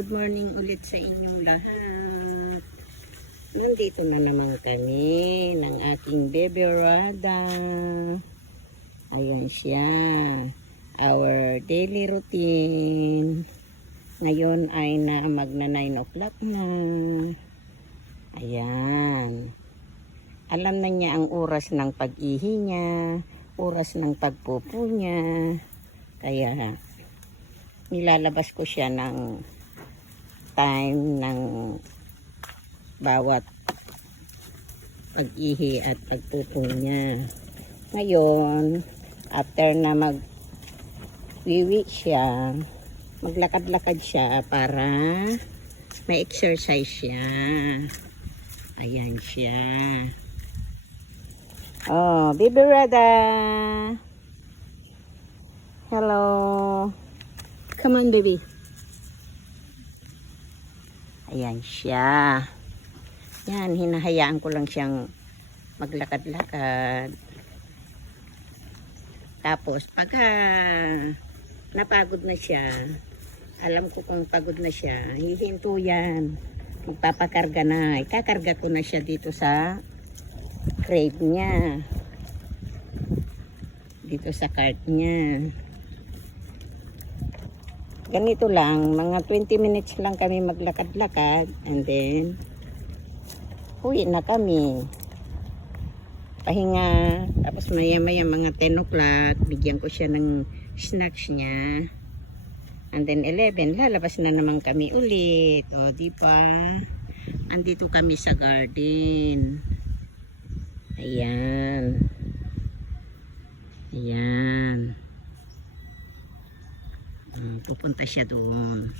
good morning ulit sa inyong lahat. Nandito na naman kami ng aking Baby Rada. Ayan siya. Our daily routine. Ngayon ay magna 9 o'clock na. Ayan. Alam na niya ang oras ng pag-ihi niya, oras ng pagpupo niya. Kaya nilalabas ko siya ng time ng bawat pag-ihi at pagpupo niya. Ngayon, after na mag-wiwi siya, maglakad-lakad siya para may exercise siya. Ayan siya. Oh, Baby Rada. Hello. Come on, baby. Ayan siya. Yan, hinahayaan ko lang siyang maglakad-lakad. Tapos, pagka napagod na siya, alam ko kung pagod na siya, hihinto yan. Magpapakarga na. Ikakarga ko na siya dito sa crate niya. Dito sa cart niya. Ganito lang, mga 20 minutes lang kami maglakad-lakad and then uwi na kami. Pahinga, tapos maya-maya mga 10 o'clock, bigyan ko siya ng snacks niya. And then 11, lalabas na naman kami ulit. O, di ba? Andito kami sa garden. Ayan. Ayan. Pupunta siya doon.